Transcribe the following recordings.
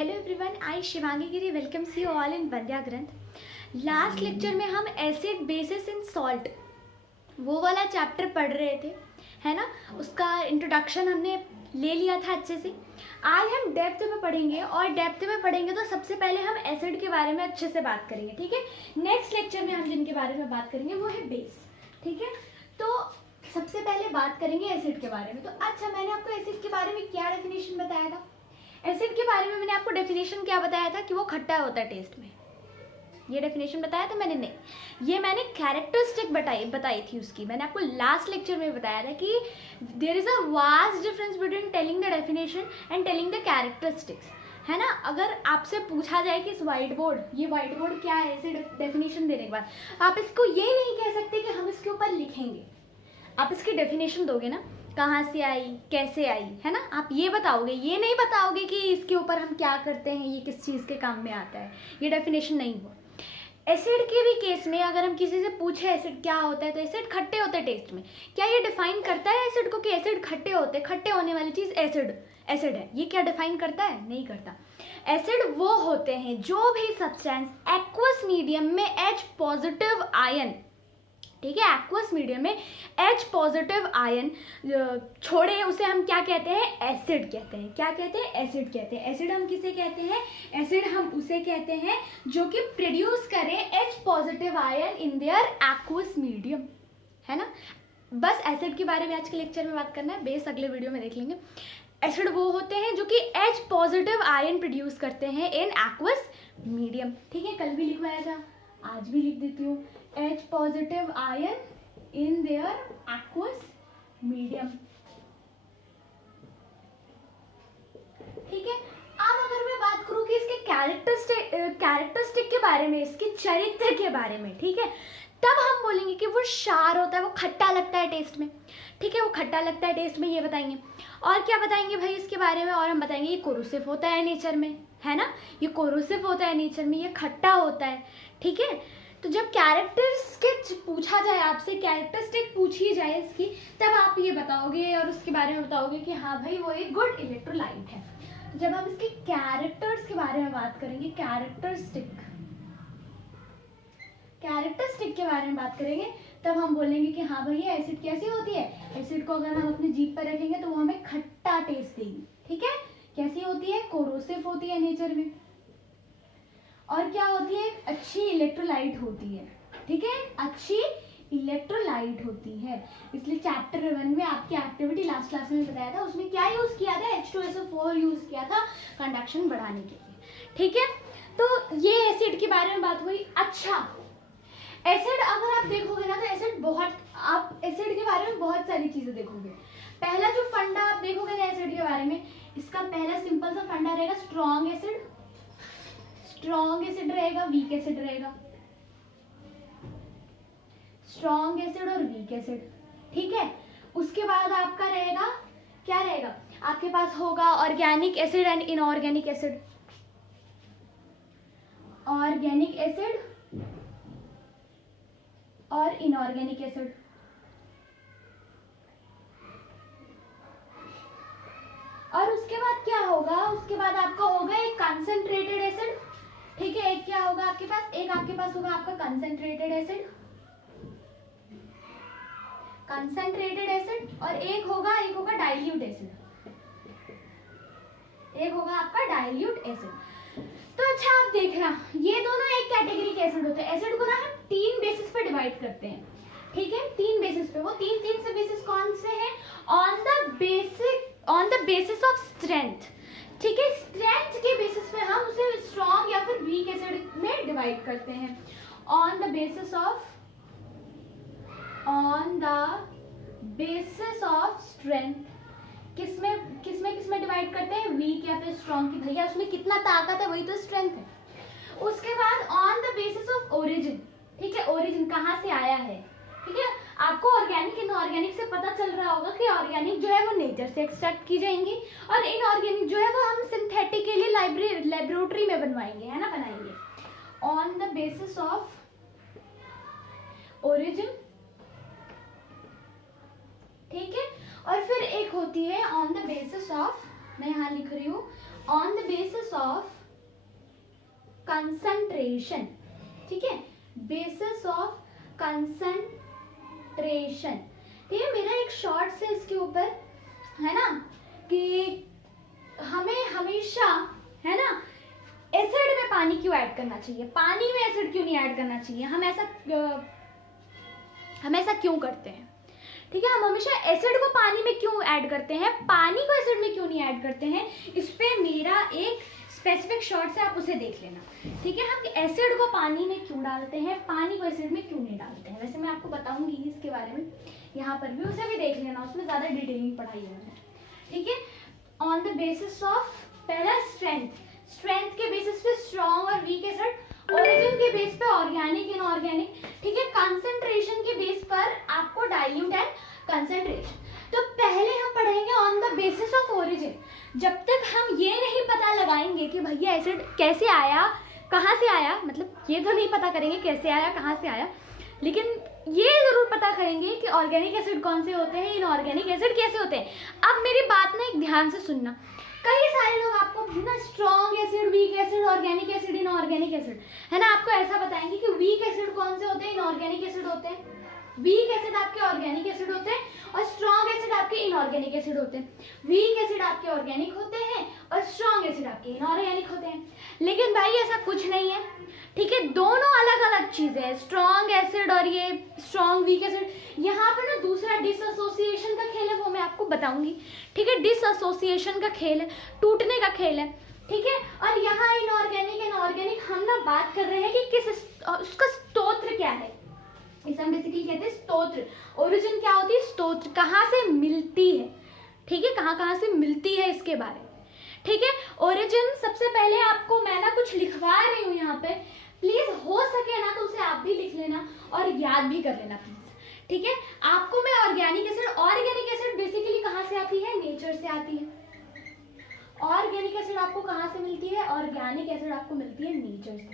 Hello everyone, I Shivangi Giri welcomes you all in Vandya Granth. Last lecture में हम acid basis इन salt वो वाला चैप्टर पढ़ रहे थे, है ना। उसका इंट्रोडक्शन हमने ले लिया था अच्छे से। आज हम डेप्थ में पढ़ेंगे, और डेप्थ में पढ़ेंगे तो सबसे पहले हम एसिड के बारे में अच्छे से बात करेंगे, ठीक है। नेक्स्ट लेक्चर में हम जिनके बारे में बात करेंगे वो है बेस, ठीक है। तो सबसे पहले बात करेंगे एसिड के बारे में। तो अच्छा, मैंने आपको एसिड के बारे में क्या डेफिनेशन बताया था? एसिड के बारे में मैंने आपको डेफिनेशन क्या बताया था कि वो खट्टा होता है टेस्ट में। ये डेफिनेशन बताया था मैंने? नहीं, ये मैंने कैरेक्टरिस्टिक बताई थी उसकी। मैंने आपको लास्ट लेक्चर में बताया था कि there is a vast difference between telling the definition and telling the characteristics, है ना। अगर आपसे पूछा जाए कि इस व्हाइट बोर्ड क्या है, ऐसे डेफिनेशन देने के बाद आप इसको ये नहीं कह सकते कि हम इसके ऊपर लिखेंगे। आप इसकी डेफिनेशन दोगे ना, कहाँ से आई, कैसे आई, है ना। आप ये बताओगे, ये नहीं बताओगे कि इसके ऊपर हम क्या करते हैं, ये किस चीज़ के काम में आता है। ये डेफिनेशन नहीं हुआ। एसिड के भी केस में अगर हम किसी से पूछे एसिड क्या होता है, तो एसिड खट्टे होते हैं टेस्ट में। क्या ये डिफाइन करता है एसिड को कि एसिड खट्टे होते हैं? खट्टे होने वाली चीज़ एसिड है, ये क्या डिफाइन करता है? नहीं करता। एसिड वो होते हैं जो भी सब्सटेंस एक्वस मीडियम में H पॉजिटिव आयन, ठीक है, एक्वस मीडियम में H पॉजिटिव आयन छोड़े, उसे हम क्या कहते हैं? एसिड कहते हैं। क्या कहते हैं? एसिड कहते हैं। एसिड हम किसे कहते हैं? एसिड हम उसे कहते हैं जो कि प्रोड्यूस करे H positive ion in their aqueous medium, है ना। बस एसिड के बारे में आज के लेक्चर में बात करना है, बेस अगले वीडियो में देख लेंगे। एसिड वो होते हैं जो कि H पॉजिटिव आयन प्रोड्यूस करते हैं इन एक्वस मीडियम, ठीक है। कल भी लिखवाया था, आज भी लिख देती हूँ, H positive ion in their aqueous medium, ठीक है। अब अगर मैं बात करूँ कि इसके कैरेक्टरिस्टिक के बारे में, इसके चरित्र के बारे में, ठीक है, तब हम बोलेंगे कि वो क्षार होता है, वो खट्टा लगता है टेस्ट में, ठीक है। वो खट्टा लगता है टेस्ट में, ये बताएंगे। और क्या बताएंगे भाई इसके बारे में? और हम बताएंगे ये कोरोसिव होता है नेचर में, है ना। ये कोरोसिव होता है नेचर में, ये खट्टा होता है, ठीक है। तो जब कैरेक्टरिस्टिक पूछा जाए आपसे, कैरेक्टरिस्टिक पूछी जाए इसकी, तब आप ये बताओगे और उसके बारे में बताओगे कि हाँ भाई वो एक गुड इलेक्ट्रोलाइट है। तो जब हम इसके कैरेक्टर्स के बारे में बात करेंगे, कैरेक्टरिस्टिक के बारे में बात करेंगे, तब हम बोलेंगे कि हाँ भैया एसिड कैसी होती है। एसिड को अगर हम अपनी जीभ पर रखेंगे तो वो हमें खट्टा टेस्ट देगी, ठीक है। कैसी होती है? कोरोसिव होती है नेचर में। और क्या होती है? अच्छी इलेक्ट्रोलाइट होती है, ठीक है, अच्छी इलेक्ट्रोलाइट होती है। इसलिए चैप्टर 1 में आपकी एक्टिविटी लास्ट क्लास में बताया था, उसमें क्या यूज किया था? H2SO4 यूज किया था कंडक्शन बढ़ाने के लिए, ठीक है। तो ये एसिड के बारे में बात हुई। अच्छा, एसिड अगर आप देखोगे ना, तो आप एसिड के बारे में बहुत सारी चीजें देखोगे। पहला जो फंडा आप देखोगे ना एसिड के बारे में, इसका पहला सिंपल सा फंडा रहेगा स्ट्रॉन्ग एसिड रहेगा, वीक एसिड रहेगा। स्ट्रॉन्ग एसिड और वीक एसिड, ठीक है। उसके बाद आपका रहेगा, क्या रहेगा? आपके पास होगा organic acid and inorganic acid. Organic acid और इनऑर्गेनिक एसिड। और उसके बाद क्या होगा? उसके बाद आपका होगा एक कंसंट्रेटेड एसिड, ठीक है। एक क्या होगा आपके पास? एक आपके पास होगा आपका कंसंट्रेटेड एसिड, और एक होगा डाइल्यूट एसिड, एक होगा आपका डाइल्यूट एसिड। तो अच्छा, आप देखना, ये दोनों एक कैटेगरी के एसिड होते हैं। एसिड को ना हम 3 बेसिस पे डिवाइड करते हैं, ठीक है, 3 बेसिस पे। वो तीन से बेसिस कौन से हैं? On the basis of strength, ठीक है। स्ट्रेंथ के बेसिस पे हम उसे स्ट्रॉन्ग या फिर वीक एसिड में डिवाइड करते हैं। On the basis of strength किसमें डिवाइड करते हैं? वीक या फिर स्ट्रॉन्ग की। भैया उसमें कितना ताकत है, वही तो स्ट्रेंथ है। उसके बाद on the basis of origin, ठीक है, ओरिजिन कहाँ से आया है, ठीक है। आपको ऑर्गेनिक इनऑर्गेनिक से पता चल रहा होगा कि ऑर्गेनिक जो है वो नेचर से एक्सट्रैक्ट की जाएंगी, और इनऑर्गेनिक जो है वो हम सिंथेटिकली लेबोरेटरी में बनवाएंगे, है ना, बनाएंगे। On the basis of origin, ठीक है। और फिर एक होती है ऑन द बेसिस ऑफ, मैं यहाँ लिख रही हूँ, on the basis of concentration, ठीक है, बेसिस ऑफ कंसंट्रेशन, ठीक है। मेरा एक शॉर्ट से इसके ऊपर है ना कि हमें हमेशा है ना एसिड में पानी क्यों ऐड करना चाहिए, पानी में एसिड क्यों नहीं ऐड करना चाहिए, हम ऐसा क्यों करते हैं, ठीक है। हम हमेशा एसिड को पानी में क्यों ऐड करते हैं, पानी को एसिड में क्यों नहीं ऐड करते हैं, इस पे मेरा एक स्पेसिफिक शॉर्ट से आप उसे देख लेना, ठीक है। हम एसिड को पानी में क्यों डालते हैं, पानी को एसिड में क्यों नहीं डालते हैं, वैसे मैं आपको बताऊंगी इसके बारे में यहाँ पर भी, उसे भी देख लेना, उसमें ज़्यादा डिटेलिंग पढ़ाई है मैंने, ठीक है। ऑन द बेसिस ऑफ, पहला स्ट्रेंथ, स्ट्रेंथ के बेसिस पे स्ट्रॉन्ग और वीक एसिड, ओरिजिन के बेस पे ऑर्गेनिक इनऑर्गेनिक, ठीक है। कंसंट्रेशन के बेस पर आपको डाइल्यूट एंड कंसंट्रेशन। तो पहले हम पढ़ेंगे on the basis of origin. जब तक हम ये नहीं पता लगाएंगे कि भैया एसिड कैसे आया, कहाँ से आया, मतलब ये तो नहीं पता करेंगे कैसे आया कहाँ से आया, लेकिन ये जरूर पता करेंगे कि ऑर्गेनिक एसिड कौन से होते हैं, इनऑर्गेनिक एसिड कैसे होते हैं। अब मेरी बात ना एक ध्यान से सुनना, कई सारे लोग आपको ना strong acid, weak acid, organic acid, inorganic acid, है ना, आपको ऐसा बताएंगे कि वीक एसिड कौन से होते हैं, इनऑर्गेनिक एसिड होते हैं, वीक एसिड आपके ऑर्गेनिक एसिड होते हैं और स्ट्रॉन्ग एसिड आपके इनऑर्गेनिक एसिड होते हैं। वीक एसिड आपके ऑर्गेनिक होते हैं और स्ट्रॉन्ग एसिड आपके इनऑर्गेनिक होते हैं। लेकिन भाई ऐसा कुछ नहीं है, ठीक है, दोनों अलग अलग चीजें हैं, स्ट्रॉन्ग एसिड और ये स्ट्रॉन्ग वीक एसिड। यहाँ पर ना दूसरा डिसएसोसिएशन का खेल है, वो मैं आपको बताऊंगी, ठीक है। डिसएसोसिएशन का खेल है, टूटने का खेल है, ठीक है। और यहाँ इनऑर्गेनिक इनऑर्गेनिक हम ना बात कर रहे हैं कि किस उसका स्तोत्र क्या है, इसे हम बेसिकली कहते हैं स्तोत्र। ओरिजिन क्या होती है, स्तोत्र, कहाँ से मिलती है, ठीक है, कहाँ से मिलती है इसके बारे में, ठीक है। ओरिजिन सबसे पहले आपको मैं ना कुछ लिखवा रही हूँ यहाँ पे, प्लीज हो सके ना तो उसे आप भी लिख लेना और याद भी कर लेना प्लीज, ठीक है। आपको मैं ऑर्गेनिक एसिड बेसिकली कहाँ से आती है, नेचर से आती है। ऑर्गेनिक एसिड आपको कहाँ से मिलती है, ऑर्गेनिक एसिड आपको मिलती है नेचर से,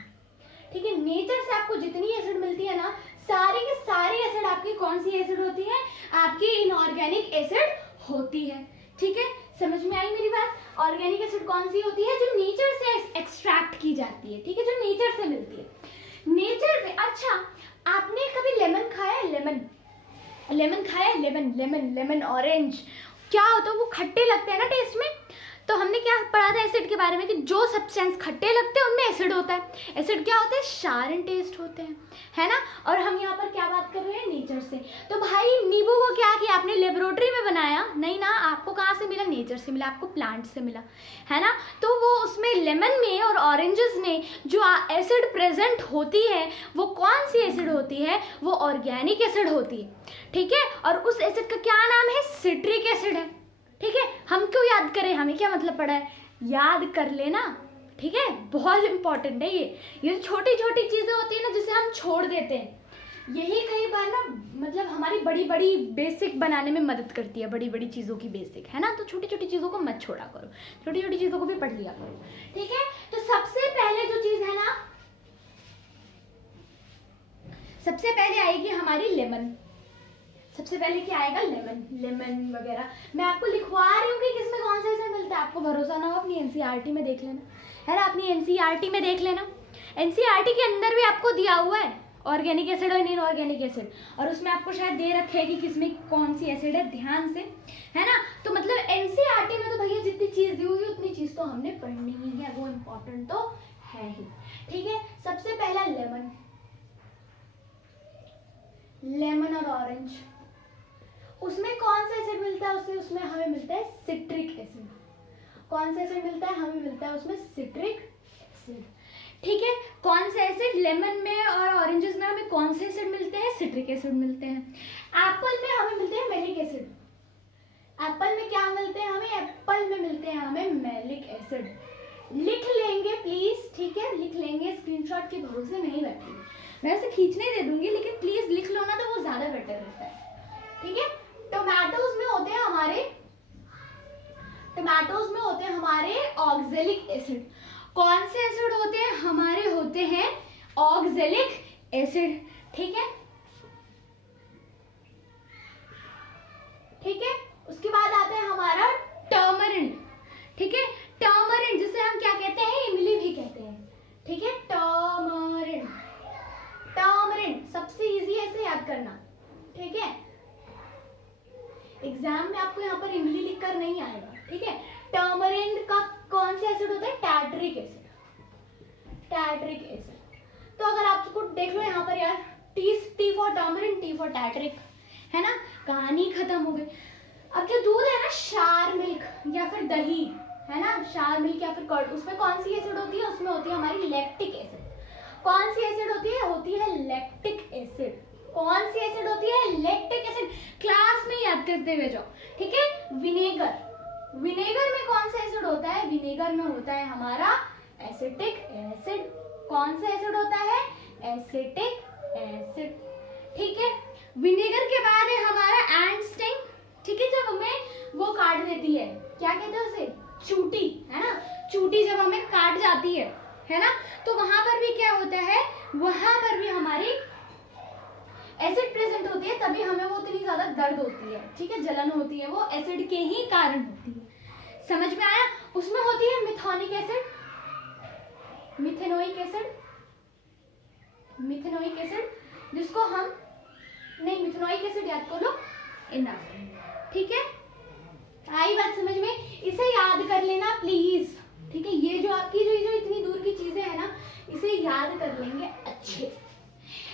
ठीक है। नेचर से आपको जितनी एसिड मिलती है ना, सारे के सारे एसिड आपकी कौन सी एसिड होती है, आपकी इनऑर्गेनिक एसिड होती है, ठीक है। समझ में आई मेरी बात। ऑर्गेनिक एसिड कौन सी होती है, जो नेचर से एक्सट्रैक्ट की जाती है, ठीक है, जो नेचर से मिलती है, नेचर में। अच्छा, आपने कभी लेमन खाया है, लेमन खाया है, लेमन ऑरेंज, क्या होता है, वो खट्टे लगते हैं ना टेस्ट में। तो हमने क्या पढ़ा था एसिड के बारे में कि जो सब्सटेंस खट्टे लगते हैं उनमें एसिड होता है। एसिड क्या होते हैं, शार एंड टेस्ट होते हैं, है ना। और हम यहाँ पर क्या बात कर रहे हैं, नेचर से। तो भाई नींबू को क्या किया आपने, लेबोरेटरी में बनाया नहीं ना, आपको कहाँ से मिला, नेचर से मिला, आपको प्लांट से मिला, है ना। तो वो उसमें लेमन में और ऑरेंजेस में जो एसिड प्रेजेंट होती है, वो कौन सी एसिड होती है, वो ऑर्गेनिक एसिड होती है, ठीक है। और उस एसिड का क्या नाम है, सिट्रिक एसिड है, ठीक है। हम क्यों याद करें, हमें क्या मतलब पड़ा है, याद कर लेना, ठीक है, बहुत इंपॉर्टेंट है ये छोटी छोटी चीजें होती है ना जिसे हम छोड़ देते हैं, यही कई बार ना मतलब हमारी बड़ी बड़ी बेसिक बनाने में मदद करती है, बड़ी बड़ी चीजों की बेसिक, है ना। तो छोटी छोटी चीजों को मत छोड़ा करो, छोटी छोटी चीजों को भी पढ़ लिया करो, ठीक है। तो सबसे पहले जो चीज है ना, सबसे पहले आएगी हमारी लेमन। सबसे पहले क्या आएगा, लेमन वगैरह। मैं आपको लिखवा रही हूँ कि किसमें कौन सा एसिड मिलता है, आपको भरोसा ना हो अपनी एनसीईआरटी में देख लेना, है ना, अपनी एनसीईआरटी में देख लेना। एनसीईआरटी के अंदर भी आपको दिया हुआ है ऑर्गेनिक एसिड और इनऑर्गेनिक एसिड, और उसमें आपको शायद दे रखे है कि किसमें कौन सी एसिड है, ध्यान से, है ना। तो मतलब एनसीईआरटी में तो भैया जितनी चीज दी हुई उतनी चीज तो हमने पढ़नी ही है, वो इम्पोर्टेंट तो है ही, ठीक है। सबसे पहला लेमन और ऑरेंज, उसमें कौन सा एसिड मिलता है, उसमें हमें मिलता है सिट्रिक एसिड। कौन सा एसिड मिलता है, हमें मिलता है उसमें सिट्रिक एसिड, ठीक है। कौन सा एसिड, लेमन में और ऑरेंजेस में हमें कौन से एसिड मिलते हैं, सिट्रिक एसिड मिलते हैं। एप्पल में हमें मिलते हैं मैलिक एसिड। एप्पल में क्या मिलते हैं हमें, एप्पल में मिलते हैं हमें मैलिक एसिड। लिख लेंगे प्लीज, ठीक है, लिख लेंगे, स्क्रीनशॉट के भरोसे नहीं बैठेंगे, मैं ऐसे खींचने दे दूंगी, लेकिन प्लीज लिख लो ना, तो वो ज्यादा बेटर रहता है, ठीक है। टोमेटोज में होते हैं हमारे ऑक्जेलिक एसिड। कौन से एसिड होते हैं हमारे, होते हैं ऑक्जेलिक एसिड, ठीक है, ठीक है। उसके बाद आता है हमारा टर्मरिन, ठीक है। टर्मरिन, जिसे हम क्या कहते हैं, इमली भी कहते हैं, ठीक है, टर्मरिन, टर्मरिन सबसे इजी ऐसे याद करना, ठीक है, एग्जाम में आपको यहाँ पर इमली लिखकर नहीं आएगा, ठीक है। टर्मरिन का कौन सा एसिड होता है, टैट्रिक एसिड, टैट्रिक एसिड। तो अगर आपको देख लो यहाँ पर यार, टी फॉर टर्मरिन, टी फॉर टैट्रिक, है ना, कहानी खत्म हो गई। अब जो दूध है ना, शार मिल्क या फिर दही, है ना, शार मिल्क या फिर कर्ड, उसमें कौन सी एसिड होती है, उसमें होती है हमारी लैक्टिक एसिड। कौन सी एसिड होती है, होती है लैक्टिक एसिड। कौन सी एसिड होती है, लैक्टिक एसिड, क्लास में याद करते हुए जाओ, ठीक है। विनेगर, विनेगर में कौन सा एसिड होता है, विनेगर में होता है हमारा एसिटिक एसिड। कौन सा एसिड होता है, एसिटिक एसिड, ठीक है। विनेगर के बाद है हमारा एंट स्टिंग, ठीक है, जब हमें वो काट देती है, क्या कहते हैं उसे, चूटी, है ना, चूटी जब हमें काट जाती है ना, तो वहां पर भी क्या होता है, वहां पर भी हमारी एसिड प्रेजेंट होती है, तभी हमें वो इतनी ज्यादा दर्द होती है, ठीक है, जलन होती है, वो एसिड के ही कारण होती है। समझ में आया। उसमें होती है methanoic acid, methanoic acid, methanoic acid, जिसको हम, नहीं, मिथेनोइक एसिड याद कर लो, इनफ, ठीक है। आई बात समझ में, इसे याद कर लेना प्लीज, ठीक है। ये जो आपकी जो इतनी दूर की चीजें है ना, इसे याद कर लेंगे अच्छे।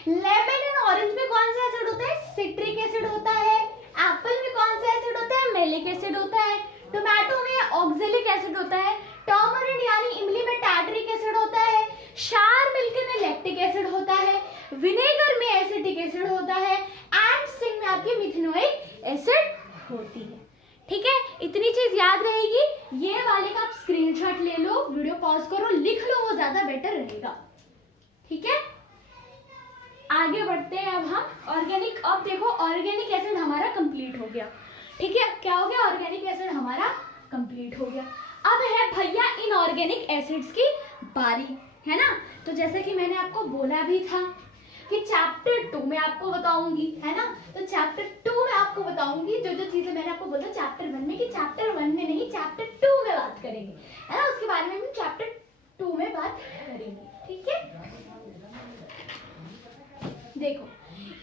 लेमन एंड ऑरेंज में कौन सा एसिड होता है, सिट्रिक एसिड होता है। एप्पल में कौन सा एसिड होता है, मैलिक एसिड होता है। टोमेटो में ऑक्जेलिक एसिड होता है। टर्मरिन यानी इमली में टैट्रिक एसिड होता है। शार मिल्क में लैक्टिक एसिड होता है। विनेगर में एसिटिक एसिड होता है। एंड स्टिंग में आपकी मिथेनोइक एसिड होती है, ठीक है। इतनी चीज याद रहेगी। ये वाले का आप स्क्रीनशॉट ले लो, वीडियो पॉज करो, लिख लो, वो ज्यादा बेटर रहेगा, ठीक है। आगे बढ़ते हैं अब हम ऑर्गेनिक। अब देखो ऑर्गेनिक एसिड हमारा कंप्लीट हो गया, ठीक है। क्या हो गया, ऑर्गेनिक एसिड हमारा कंप्लीट हो गया। अब है भैया इनऑर्गेनिक एसिड्स की बारी, है ना। तो जैसे कि मैंने आपको बोला भी था कि चैप्टर 2 में आपको बताऊंगी, है ना। तो चैप्टर 2 में आपको बताऊंगी जो जो चीजें मैंने आपको बोला चैप्टर 1 में, कि चैप्टर 1 में नहीं, चैप्टर 2 में बात करेंगे, है ना। उसके बारे में हम चैप्टर 2 में बात करेंगे, ठीक है। देखो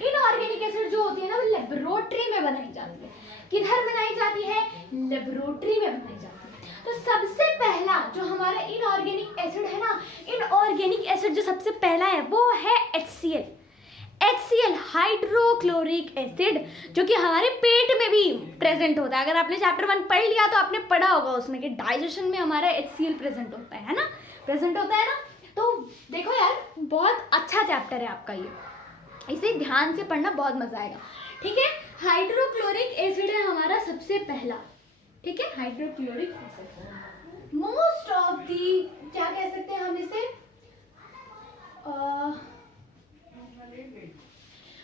इनऑर्गेनिक एसिड जो होती है ना, वो लेबोरेटरी में बनाई जाती है। किधर बनाई जाती है, लेबोरेटरी में बनाई जाती है। तो सबसे पहला जो हमारा इनऑर्गेनिक एसिड है ना, इनऑर्गेनिक एसिड जो सबसे पहला है वो है HCl, HCl हाइड्रोक्लोरिक एसिड, जो कि हमारे पेट में भी प्रेजेंट होता है। अगर आपने चैप्टर 1 पढ़ लिया तो आपने पढ़ा होगा उसमें कि डाइजेशन में हमारा HCl प्रेजेंट होता है ना, प्रेजेंट होता है ना। तो देखो यार, बहुत अच्छा चैप्टर है आपका ये, इसे ध्यान से पढ़ना, बहुत मजा आएगा, ठीक है। हाइड्रोक्लोरिक एसिड है हमारा सबसे पहला, ठीक है, hydrochloric acid. Most of the, क्या कह सकते हैं हम इसे,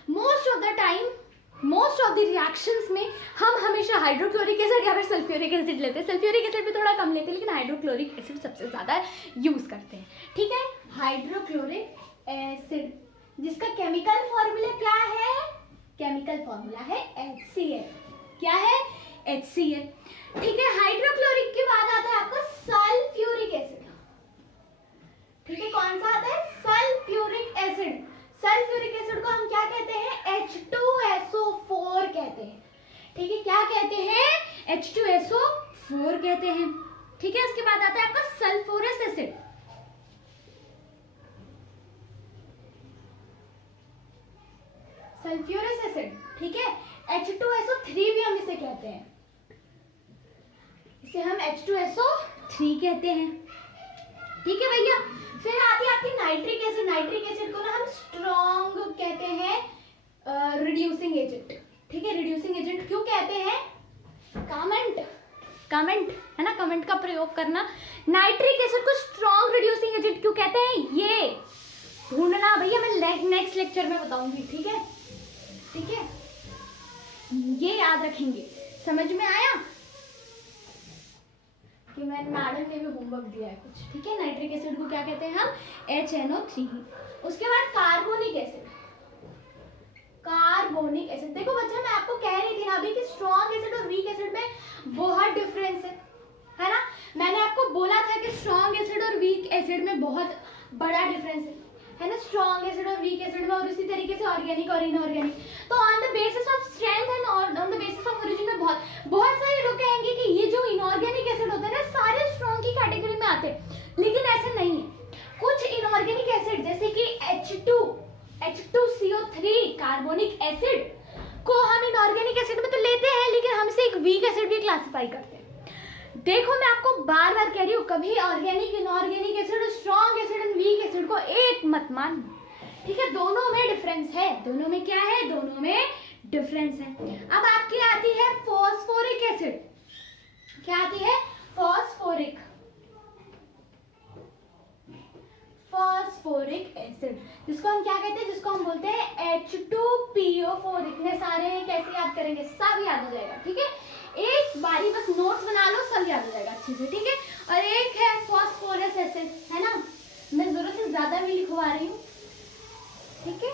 most of the time, most of the reactions में हम हमेशा हाइड्रोक्लोरिक एसिड या फिर सल्फ्यूरिक एसिड लेते हैं। सल्फ्यूरिक एसिड भी थोड़ा कम लेते हैं, लेकिन हाइड्रोक्लोरिक एसिड सबसे ज्यादा यूज करते हैं, ठीक है। हाइड्रोक्लोरिक एसिड जिसका केमिकल फॉर्मूला क्या है, केमिकल फॉर्मूला है HCl, क्या है, HCl, ठीक है। हाइड्रोक्लोरिक के बाद आता है आपका सल्फ्यूरिक एसिड, ठीक है। कौन सा आता है, सल्फ्यूरिक एसिड। सल्फ्यूरिक एसिड को हम क्या कहते हैं, H2SO4 कहते हैं, ठीक है। क्या कहते हैं, H2SO4 कहते हैं, ठीक है। उसके बाद आता है आपका सल्फ्यूरस एसिड, सल्फ्यूरस एसिड, ठीक है। H2SO3 भी हम इसे कहते हैं, इसे हम H2SO3 कहते हैं, ठीक है भैया। फिर आती है आपकी नाइट्रिक एसिड। नाइट्रिक एसिड को ना हम स्ट्रॉन्ग कहते हैं, रिड्यूसिंग एजेंट, ठीक है। रिड्यूसिंग एजेंट क्यों कहते हैं, कमेंट, कमेंट, है ना, कमेंट का प्रयोग करना। नाइट्रिक एसिड को स्ट्रॉन्ग रिड्यूसिंग एजेंट क्यों कहते हैं, ये ढूंढना भैया, मैं नेक्स्ट लेक्चर में बताऊंगी, ठीक है, ठीक है। ये याद रखेंगे, समझ में आया कि मैंने, मैडम ने भी होमवर्क दिया है कुछ, ठीक है। नाइट्रिक एसिड को क्या कहते हैं हम, HNO3। उसके बाद कार्बोनिक एसिड, कार्बोनिक एसिड। देखो बच्चा, मैं आपको कह रही थी ना अभी कि स्ट्रॉन्ग एसिड और वीक एसिड में बहुत डिफरेंस है, है ना। मैंने आपको बोला था कि स्ट्रॉन्ग एसिड और वीक एसिड में बहुत बड़ा डिफरेंस है ना, स्ट्रॉन्ग एसिड और वीक एसिड में, और इसी तरीके से ऑर्गेनिक और इनऑर्गेनिक। तो on the basis of strength and on the basis of origin में बहुत सारे लोग कहेंगे कि ये जो इनऑर्गेनिक एसिड होते हैं ना सारे स्ट्रॉन्ग की कैटेगरी में आते हैं, लेकिन ऐसा नहीं है। कुछ इनऑर्गेनिक एसिड जैसे कि H2CO3 कार्बोनिक एसिड को हम इनऑर्गेनिक एसिड में तो लेते हैं, लेकिन हमसे एक वीक एसिड भी क्लासिफाई करते हैं। देखो मैं आपको बार बार कह रही हूँ, कभी organic inorganic acid, strong acid and weak acid को एक मत मान, ठीक है। दोनों में डिफरेंस है, दोनों में क्या है, दोनों में डिफरेंस है। अब आपकी आती है फॉस्फोरिक एसिड, क्या आती है, फॉस्फोरिक एसिड, जिसको हम क्या कहते हैं, जिसको हम बोलते हैं H2PO4। इतने सारे हैं, कैसे याद करेंगे, सब याद हो जाएगा, ठीक है। एक बारी बस नोट्स बना लो, सब याद हो जाएगा अच्छे से, ठीक है। और एक है फॉस्फोरस एसिड, है ना, मैं जरूरत से ज्यादा भी लिखवा रही हूँ, ठीक है,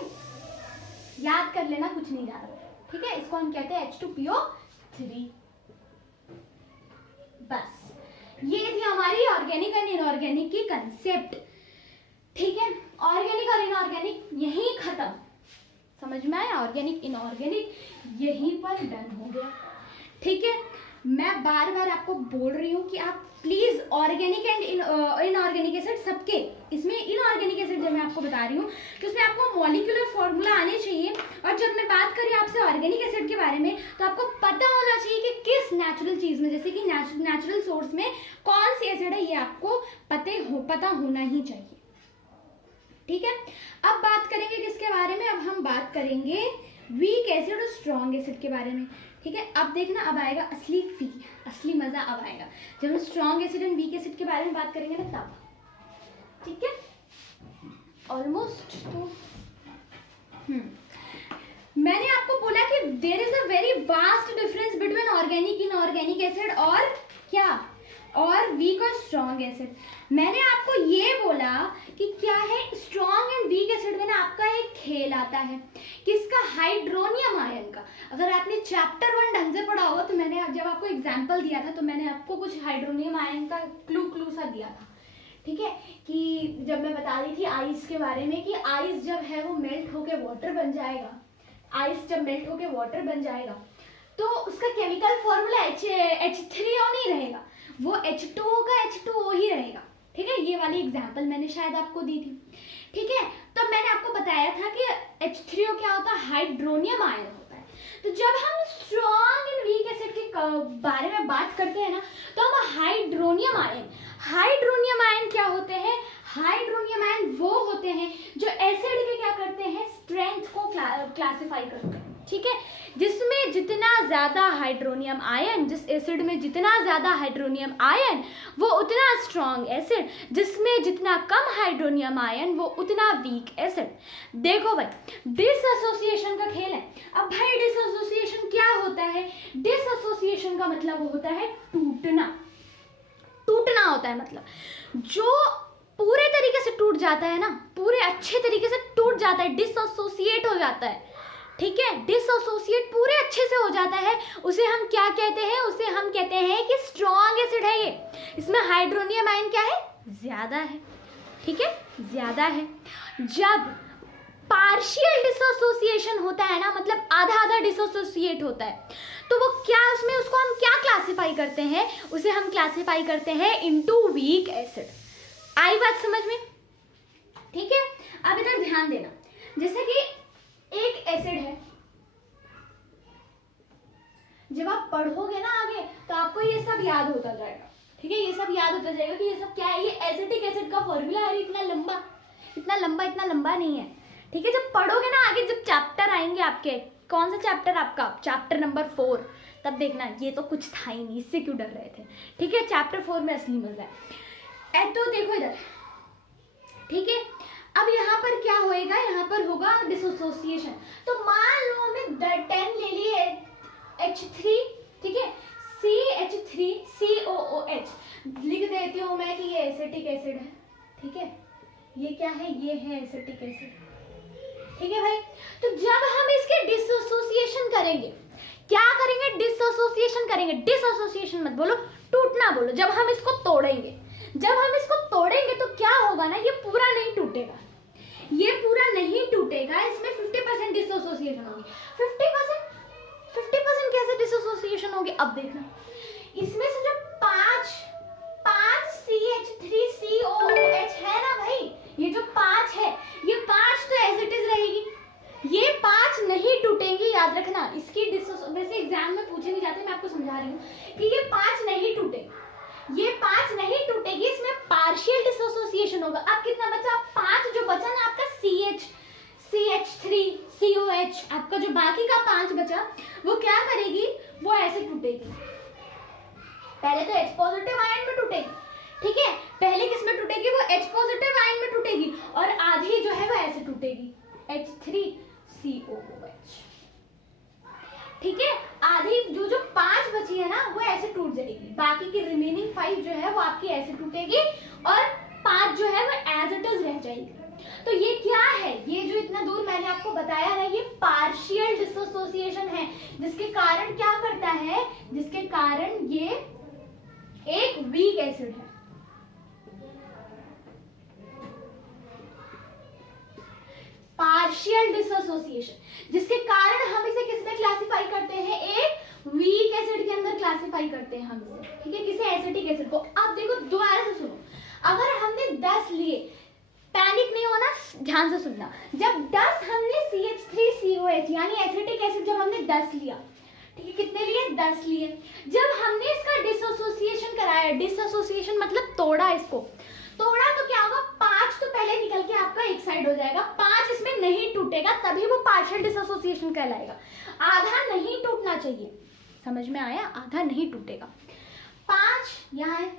याद कर लेना, कुछ नहीं ज्यादा, ठीक है। इसको हम कहते हैं H2PO3। बस ये थी हमारी ऑर्गेनिक एंड इनऑर्गेनिक की कंसेप्ट, ठीक है। ऑर्गेनिक और इनऑर्गेनिक यहीं खत्म, समझ में आया, ऑर्गेनिक इनऑर्गेनिक यहीं पर डन हो गया, ठीक है। मैं बार बार आपको बोल रही हूँ कि आप please organic and inorganic acid सबके, इसमें इनऑर्गेनिक एसिड जब मैं आपको बता रही हूँ तो उसमें आपको मॉलिक्यूलर फॉर्मूला आने चाहिए। और जब मैं बात करी आपसे ऑर्गेनिक एसिड के बारे में, तो आपको पता होना चाहिए कि किस नेचुरल चीज में, जैसे कि नेचुरल सोर्स में कौन सी एसिड है, ये आपको पता होना ही चाहिए, ठीक है। अब बात करेंगे किसके बारे में, अब हम बात करेंगे वीक एसिड और स्ट्रॉन्ग एसिड के बारे में, ठीक है। अब देखना, अब आएगा असली मजा अब आएगा जब हम strong acid and weak acid के बारे में बात करेंगे ना, तब, ठीक है। ऑलमोस्ट तो मैंने आपको बोला कि there is a very vast difference between organic inorganic acid और क्या, और वीक और स्ट्रॉन्ग एसिड। मैंने आपको ये बोला कि क्या है, स्ट्रॉन्ग एंड वीक एसिड में ना आपका एक खेल आता है किसका, हाइड्रोनियम आयन का। अगर आपने चैप्टर 1 ढंग से पढ़ा होगा तो मैंने जब आपको एग्जांपल दिया था तो मैंने आपको कुछ हाइड्रोनियम आयन का क्लू सा दिया था, ठीक है। कि जब मैं बता रही थी आइस के बारे में कि आइस जब है वो मेल्ट होके वाटर बन जाएगा, आइस जब मेल्ट होके वाटर बन जाएगा तो उसका केमिकल फॉर्मूला H3O नहीं रहेगा, वो H2O का H2O ही रहेगा, ठीक है। ये वाली एग्जांपल मैंने शायद आपको दी थी, ठीक है। तो मैंने आपको बताया था कि H3O क्या होता है, हाइड्रोनियम आयन होता है। तो जब हम स्ट्रॉन्ग एंड वीक एसिड के बारे में बात करते हैं ना, तो हम हाइड्रोनियम आयन क्या होते हैं, हाइड्रोनियम आयन वो होते हैं जो एसिड के क्या करते हैं, स्ट्रेंथ को क्लासिफाई करते हैं, ठीक है। जिसमें जितना ज्यादा हाइड्रोनियम आयन, जिस एसिड में जितना ज्यादा हाइड्रोनियम आयन वो उतना स्ट्रॉन्ग एसिड, जिसमें जितना कम हाइड्रोनियम आयन वो उतना वीक एसिड। देखो भाई, डिसएसोसिएशन का खेल है। अब भाई डिसएसोसिएशन क्या होता है, डिसएसोसिएशन का मतलब होता है टूटना होता है, मतलब जो पूरे तरीके से टूट जाता है ना, पूरे अच्छे तरीके से टूट जाता है, डिसएसोसिएट हो जाता है, ठीक है। डिसएसोसिएट पूरे अच्छे से हो जाता है, उसे हम क्या कहते हैं, उसे हम कहते हैं कि स्ट्रॉन्ग एसिड है ये, इसमें हाइड्रोनियम आयन क्या है, ज्यादा है, ठीक है, ज्यादा है। जब पार्शियल डिसोसिएशन होता है ना, मतलब आधा डिसोसिएट होता है, तो वो क्या, उसमें उसको हम क्या क्लासिफाई करते हैं, उसे हम क्लासिफाई करते हैं इनटू वीक एसिड। आई बात समझ में, ठीक है। अब इधर ध्यान देना, जैसे कि एक एसिड है, जब आप पढ़ोगे ना आगे तो आपको ये सब याद होता जाएगा, ठीक है, ये सब याद होता जाएगा कि ये सब क्या है, ये एसिटिक एसिड का फॉर्मूला है, इतना लंबा नहीं है, ठीक है। जब पढ़ोगे ना आगे, जब चैप्टर आएंगे आपके, कौन सा चैप्टर आपका, चैप्टर नंबर 4, तब देखना ये तो कुछ था ही नहीं, इससे क्यों डर रहे थे, ठीक है। चैप्टर 4 में असली मजा है। तो देखो इधर, ठीक है। अब यहाँ पर क्या होएगा, यहाँ पर होगा डिसोसिएशन। तो मान लो हमने 10 ले लिए H3, ठीक है, CH3COOH लिख देती हूँ मैं कि ये एसिटिक एसिड है, ठीक है, ये क्या है, ये है एसिटिक एसिड, ठीक है भाई। तो जब हम इसके डिसोसिएशन करेंगे, क्या करेंगे, डिसोसिएशन करेंगे, डिसोसिएशन मत बोलो, टूटना बोलो, जब हम इसको तोड़ेंगे, जब हम इसको तोड़ेंगे तो क्या होगा ना, ये पूरा नहीं टूटेगा, ये पूरा नहीं टूटेगा, इसमें 50% डिसोसिएशन होगी। 50% कैसे डिसोसिएशन होगी? अब देखना, इसमें से जो 5 CH3COOH है ना भाई, ये जो 5 है, ये 5 तो एज इट इज रहेगी, ये 5 नहीं टूटेंगी, याद रखना। इसकी वैसे एग्जाम में पूछे नहीं जाते, मैं आपको समझा रही हूँ कि ये 5 नहीं टूटेगी, ये 5 नहीं टूटेगी, इसमें पार्शियल डिसोसिएशन होगा। अब कितना बचा? 5 जो बचा ना आपका CH3COH, आपका जो बाकी का 5 बचा, वो क्या करेगी? वो ऐसे टूटेगी। पहले तो H पॉजिटिव आयन में टूटेगी, ठीक है, पहले किस में टूटेगी? वो H पॉजिटिव आयन में टूटेगी, और आधी जो है वो ऐसे टूटेगी, H3COOH, ठीक है। आधी जो 5 बची है ना, वो ऐसे टूट जाएगी, बाकी की रिमेनिंग 5 जो है वो आपकी ऐसे टूटेगी, और 5 जो है वो एज इट इज रह जाएगी। तो ये क्या है? ये जो इतना दूर मैंने आपको बताया ना, ये पार्शियल डिसोसिएशन है, जिसके कारण क्या करता है, जिसके कारण ये एक वीक एसिड है। पार्शियल डिसोसिएशन, जिसके कारण हम इसे किस में क्लासिफाई करते हैं? एक वीक एसिड के अंदर क्लासिफाई करते हैं हम इसे, ठीक है, किसी एसिटिक एसिड को। अब देखो, दोबारा से सुनो, अगर हमने 10 लिए, पैनिक नहीं होना, ध्यान से सुनना, जब 10 हमने CH3COH यानी एसिटिक एसिड जब हमने 10 लिया, ठीक है, कितने लिए? 10 लिए। जब हमने इसका डिसोसिएशन कराया, डिसोसिएशन मतलब तोड़ा, इसको तोड़ा तो क्या होगा? 5 तो पहले निकल के आपका एक साइड हो जाएगा, 5 इसमें नहीं टूटेगा, तभी वो पार्शियल डिसोसिएशन कहलाएगा। आधा नहीं टूटना चाहिए, समझ में आया? आधा नहीं टूटेगा, 5 यहाँ है,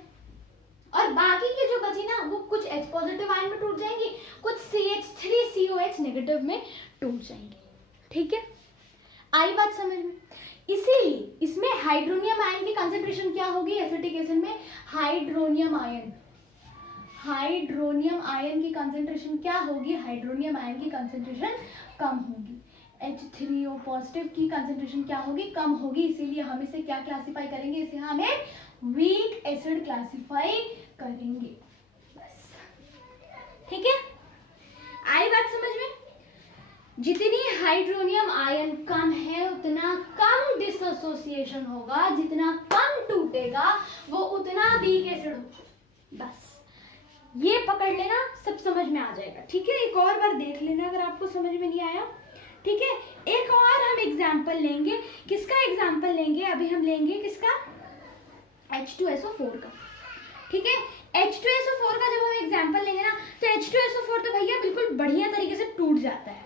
और बाकी की जो बची ना, वो कुछ H पॉजिटिव आयन में टूट जाएंगी, कुछ CH3COH नेगेटिव में टूट जाएंगी, ठीक है। आई बात समझ में? इसीलिए इसमें हाइड्रोनियम आयन की कंसेंट्रेशन क्या होगी? एसिटिक एसिड में हाइड्रोनियम आयन की कंसेंट्रेशन क्या होगी? हाइड्रोनियम आयन की कंसेंट्रेशन कम होगी। H3O पॉजिटिव की कंसेंट्रेशन क्या होगी? कम होगी। इसीलिए हम इसे क्या क्लासिफाई करेंगे? इसे हम एक वीक एसिड क्लासिफाई करेंगे, बस, ठीक है। आई बात समझ में? जितनी हाइड्रोनियम आयन कम है, उतना कम डिसोसिएशन होगा, जितना कम टूटेगा वो उतना वीक एसिड होगा, बस ये पकड़ लेना, सब समझ में आ जाएगा, ठीक है। एक और बार देख लेना अगर आपको समझ में नहीं आया, ठीक है। एक और हम एग्जाम्पल लेंगे, किसका एग्जाम्पल लेंगे? अभी हम लेंगे किसका? H2SO4 का, ठीक है। H2SO4 का जब हम एग्जाम्पल लेंगे ना, तो H2SO4 तो भैया बिल्कुल बढ़िया तरीके से टूट जाता है।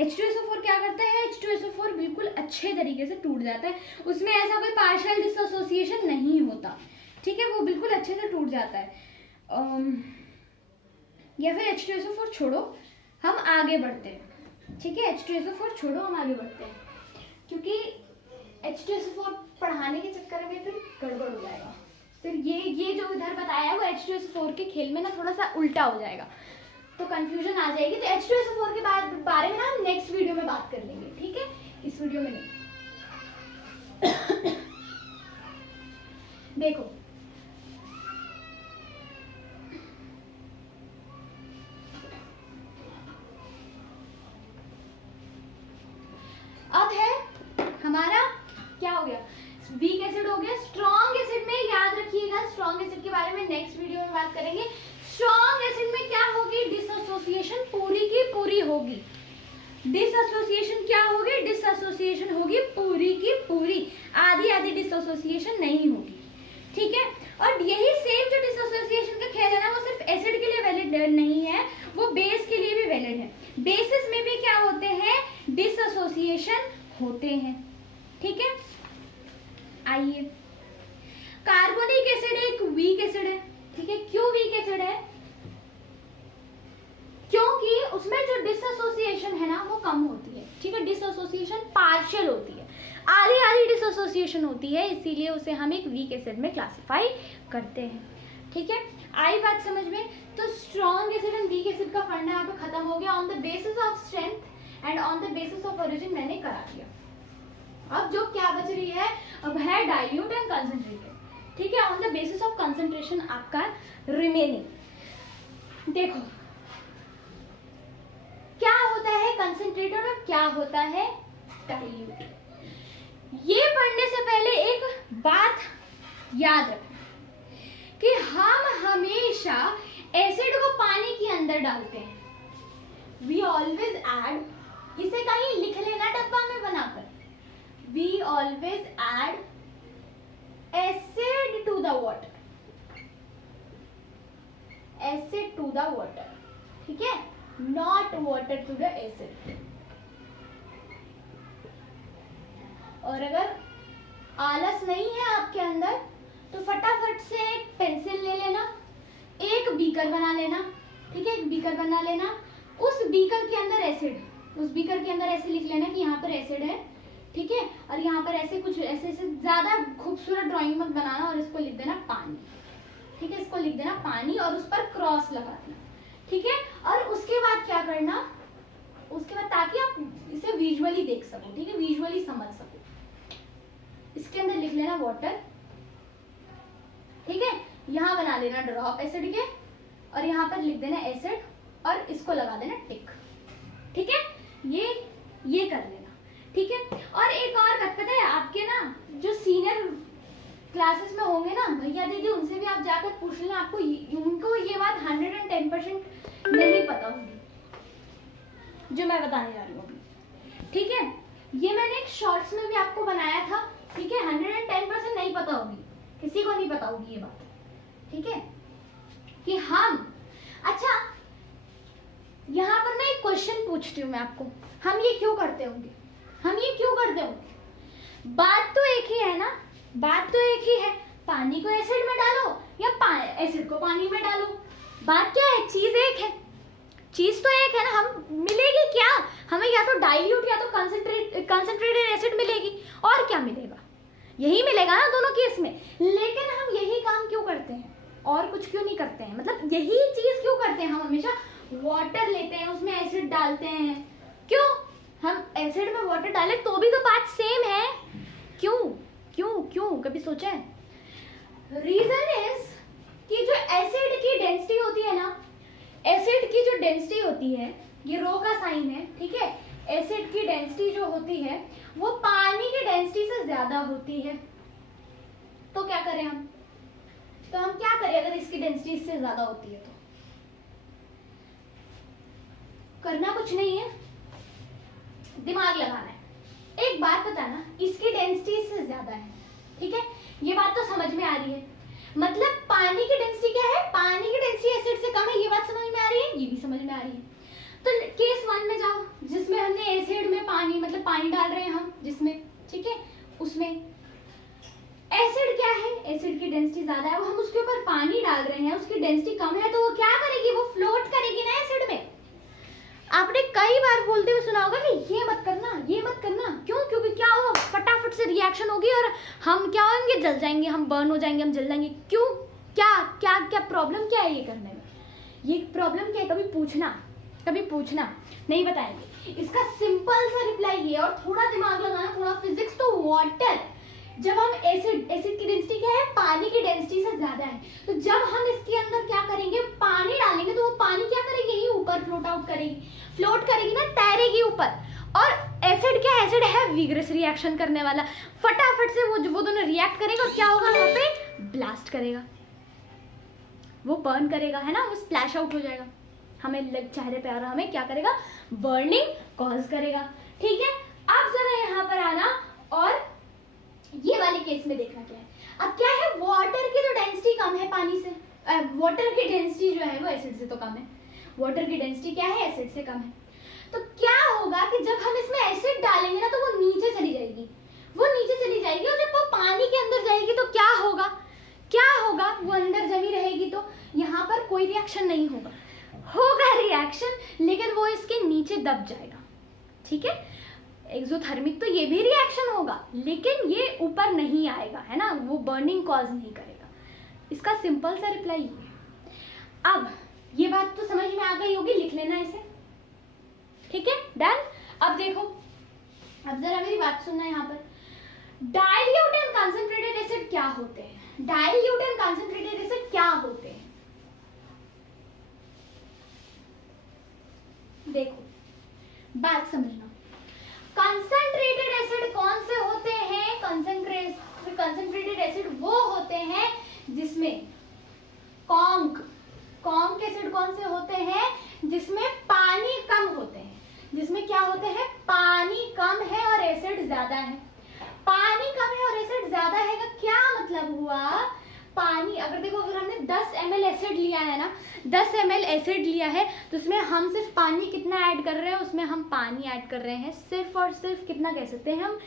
H2SO4 क्या करता है? H2SO4 बिल्कुल अच्छे तरीके से टूट जाता है, उसमें ऐसा कोई पार्शियल डिसोसिएशन नहीं होता, ठीक है, वो बिल्कुल अच्छे से टूट जाता है। या फिर H2SO4 छोड़ो, हम आगे बढ़ते हैं, ठीक है। H2SO4 छोड़ो, हम आगे बढ़ते हैं, क्योंकि H2SO4 पढ़ाने के चक्कर में फिर गड़बड़ हो जाएगा, फिर ये जो इधर बताया है वो H2SO4 के खेल में ना थोड़ा सा उल्टा हो जाएगा, तो कंफ्यूजन आ जाएगी। तो H2SO4 के बारे में ना हम नेक्स्ट वीडियो में बात कर लेंगे, ठीक है, इस वीडियो में नहीं। देखो, अब है हमारा क्या हो गया? वीक एसिड हो गया। स्ट्रॉन्ग एसिड में याद रखिएगा, स्ट्रॉन्ग एसिड के बारे में नेक्स्ट वीडियो में बात करेंगे। स्ट्रॉन्ग एसिड में क्या होगी? डिसोसिएशन पूरी की पूरी होगी। डिसोसिएशन क्या होगी? डिसोसिएशन होगी पूरी की पूरी, आधी आधी डिसोसिएशन नहीं होगी, ठीक है। और यही सेम जो डिसोसिएशन का खेल है ना, वो सिर्फ एसिड के लिए वैलिड नहीं है, वो बेस के लिए भी वैलिड है। बेसिस में भी क्या होते हैं? डिसोसिएशन होते हैं, ठीक है। आइए, कार्बोनिक एसिड एक वीक एसिड है, ठीक है। क्यों वीक एसिड है? क्योंकि उसमें जो डिसोसिएशन है ना वो कम होती है, ठीक है। डिसोसिएशन पार्शियल होती है, आधी आधी डिसोसिएशन होती है, इसीलिए उसे हम एक वीक एसिड में क्लासिफाई करते हैं, ठीक है। आई बात समझ में? तो strong acid and weak acid का फंडा यहाँ पे खत्म हो गया। On the basis of strength and on the basis of origin मैंने करा दिया। अब जो क्या बच रही है? अब है डाइल्यूट एंड कंसंट्रेटेड। ठीक है, on the basis of concentration आपका रिमेनिंग। देखो क्या होता है कंसंट्रेटेड और क्या होता है डाइल्यूट। ये पढ़ने से पहले एक बात याद रखें कि हम हमेशा एसिड को पानी के अंदर डालते हैं। वी ऑलवेज ऐड, इसे कहीं लिख लेना डब्बा में बनाकर, we always add acid to the water, acid to the water, ठीक है, not water to the acid. और अगर आलस नहीं है आपके अंदर तो फटाफट से एक पेंसिल ले लेना, एक बीकर बना लेना, ठीक है, एक बीकर बना लेना, उस बीकर के अंदर एसिड, उस बीकर के अंदर ऐसे लिख लेना कि यहाँ पर एसिड है, ठीक है, और यहाँ पर ऐसे कुछ ऐसे ज्यादा खूबसूरत ड्राइंग मत बनाना और इसको लिख देना पानी, ठीक है, इसको लिख देना पानी और उस पर क्रॉस लगा देना, ठीक है। और उसके बाद क्या करना, उसके बाद ताकि आप इसे विजुअली देख सको, ठीक है, विजुअली समझ सको, इसके अंदर लिख लेना वाटर, ठीक है, यहाँ बना लेना ड्रॉप एसिड के और यहाँ पर लिख देना एसिड और इसको लगा देना टिक, ठीक है, ये कर लेना, ठीक है। और एक और बात पता है, आपके ना जो सीनियर क्लासेस में होंगे ना भैया दीदी, उनसे भी आप जाकर पूछ लेना, आपको उनको ये बात 110% नहीं पता होगी जो मैं बताने जा रही हूँ, ठीक है। ये मैंने एक शॉर्ट्स में भी आपको बनाया था, ठीक है, 110% नहीं पता होगी, किसी को नहीं पता होगी ये बात, ठीक है, कि हम, अच्छा यहाँ पर ना एक क्वेश्चन पूछती हूँ मैं आपको, हम ये क्यों करते होंगे, हम ये क्यों करते होंगे? बात तो एक ही है ना, बात तो एक ही है, पानी को एसिड में डालो या एसिड को पानी में डालो, बात क्या है, चीज एक है, चीज तो एक है ना। हम मिलेगी क्या, हमें या तो डाइल्यूट या तो कंसंट्रेटेड एसिड मिलेगी, और क्या मिलेगा, यही मिलेगा ना दोनों केस में। लेकिन हम यही काम क्यों करते हैं और कुछ क्यों नहीं करते हैं, मतलब यही चीज क्यों करते हैं, हम हमेशा वाटर लेते हैं उसमें एसिड डालते हैं, क्यों, हम एसिड में वाटर डालें तो भी तो बात सेम है, क्यों क्यों क्यों, कभी सोचा है? रीजन इज कि जो एसिड की डेंसिटी होती है ना, एसिड की जो डेंसिटी होती है, ये रो का साइन है, ठीक है, एसिड की डेंसिटी जो होती है वो पानी की डेंसिटी से ज्यादा होती है। तो क्या करें हम, तो हम क्या करें अगर इसकी डेंसिटी इससे ज्यादा होती है तो? करना कुछ नहीं है, दिमाग लगाना है। एक बात बताना, इसकी डेंसिटी इससे ज्यादा है, ठीक है, ये बात तो समझ में आ रही है, मतलब पानी की डेंसिटी क्या है, पानी की डेंसिटी एसिड से कम है, ये बात समझ में आ रही है, ये भी समझ में आ रही है। तो केस 1 में जाओ, जिसमें हमने एसिड में पानी, मतलब पानी डाल रहे हैं हम जिसमें, ठीक है, उसमें एसिड क्या है, एसिड की डेंसिटी ज्यादा है, वो हम उसके ऊपर पानी डाल रहे हैं, उसकी डेंसिटी कम है, तो वो क्या करेगी, वो फ्लोट करेगी ना एसिड में। आपने कई बार बोलते हुए सुना होगा कि ये मत करना, ये मत करना, क्यों, क्योंकि क्या होगा, फटाफट से रिएक्शन होगी और हम क्या होंगे, जल जाएंगे, हम बर्न हो जाएंगे, हम जल जाएंगे। क्यों, क्या क्या क्या प्रॉब्लम क्या है ये करने में, ये प्रॉब्लम क्या है, कभी पूछना नहीं बताएंगे। इसका सिंपल सा रिप्लाई ये, और थोड़ा दिमाग लगाना, थोड़ा फिजिक्स। तो वाटर, जब हम एसिड की डेंसिटी क्या है, पानी की डेंसिटी से ज्यादा है, तो जब हम इसके अंदर क्या करेंगे, पानी डालेंगे, तो वो पानी क्या करेगी, यही ऊपर फ्लोट करेगी ना, तैरेगी ऊपर। और एसिड क्या, एसिड है विग्रस रिएक्शन करने वाला, फटाफट से वो दोनों रिएक्ट करेगा और क्या होगा, वहां पे ब्लास्ट करेगा, वो बर्न करेगा, है ना, वो स्प्लैश आउट हो जाएगा हमें चेहरे पे, और हमें क्या करेगा, बर्निंग कॉज करेगा, ठीक है। अब जरा यहाँ पर आना और ये वाले केस में देखना क्या है। अब क्या है, वाटर की जो डेंसिटी कम है पानी से, वाटर की डेंसिटी जो है वो एसिड से तो कम है, वाटर की डेंसिटी क्या है, एसिड से कम है। तो क्या होगा कि जब हम इसमें एसिड डालेंगे ना, तो वो नीचे चली जाएगी, और जब वो पानी के अंदर जाएगी तो क्या होगा, वो अंदर जमी रहेगी, तो यहाँ पर कोई रिएक्शन नहीं होगा रिएक्शन, लेकिन वो इसके नीचे दब जाएगा, ठीक है। एक्सोथर्मिक तो ये भी रिएक्शन होगा, लेकिन ये ऊपर नहीं आएगा, है ना, वो बर्निंग कॉज नहीं करेगा। इसका सिंपल सा रिप्लाई ये है। अब ये बात तो समझ में आ गई होगी, लिख लेना इसे, ठीक है, डन। अब देखो, अब जरा मेरी बात सुनना, यहाँ पर डाइल्यूट एंड कंसंट्रेटेड एसिड क्या होते हैं। डाइल्यूट एंड कंसंट्रेटेड एसिड क्या होते हैं? देखो बात समझना, कंसंट्रेटेड एसिड कौन से होते हैं? कंसंट्रेटेड एसिड वो होते हैं जिसमें कॉन्क एसिड कौन से होते हैं? जिसमें पानी कम होते हैं, जिसमें क्या होते हैं? पानी कम है और एसिड ज्यादा है। पानी कम है और एसिड ज्यादा है का क्या मतलब हुआ? पानी अगर देखो, अगर हमने 10 ml एसिड लिया है ना, 10 ml एसिड लिया है तो उसमें हम सिर्फ पानी कितना ऐड कर रहे हैं? उसमें हम पानी ऐड कर रहे हैं सिर्फ और सिर्फ कितना कह सकते हैं हम,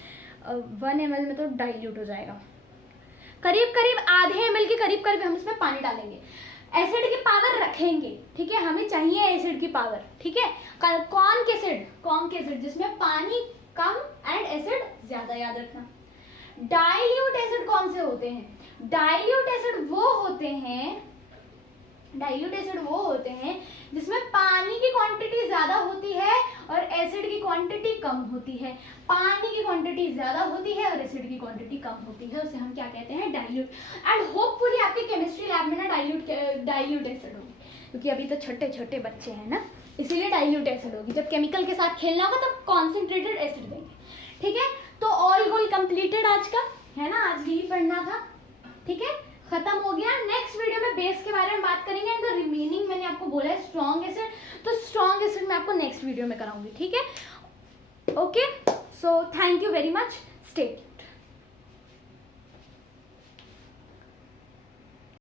1 ml में तो डाइल्यूट हो जाएगा, करीब करीब आधे ml के करीब करीब हम इसमें पानी डालेंगे। एसिड की पावर रखेंगे, ठीक है, हमें चाहिए एसिड की पावर, ठीक है। कॉन्क एसिड जिसमें पानी कम एंड एसिड ज्यादा, याद रखना। डाइल्यूट एसिड कौन से होते हैं? डाइल्यूट एसिड वो होते हैं जिसमें पानी की क्वांटिटी ज्यादा होती है और एसिड की क्वांटिटी कम होती है। पानी की क्वांटिटी ज्यादा होती है और एसिड की क्वांटिटी कम होती है, उसे हम क्या कहते हैं? डाइल्यूट। एंड होपफुली आपके केमिस्ट्री लैब में ना डाइल्यूट एसिड होगी, क्योंकि अभी तो छोटे छोटे बच्चे हैं ना, इसीलिए डाइल्यूट एसिड होगी। जब केमिकल के साथ खेलना होगा तब कॉन्सेंट्रेटेड एसिड देंगे, ठीक है। तो ऑल गोल कंप्लीटेड आज का, है ना, आज यही पढ़ना था, ठीक है, खत्म हो गया। नेक्स्ट वीडियो में बेस के बारे में बात करेंगे एंड द रिमेनिंग मैंने आपको बोला है स्ट्रॉन्ग एसिड, तो स्ट्रॉन्ग एसिड मैं आपको नेक्स्ट वीडियो में कराऊंगी, ठीक है। Okay, so thank you very much, stay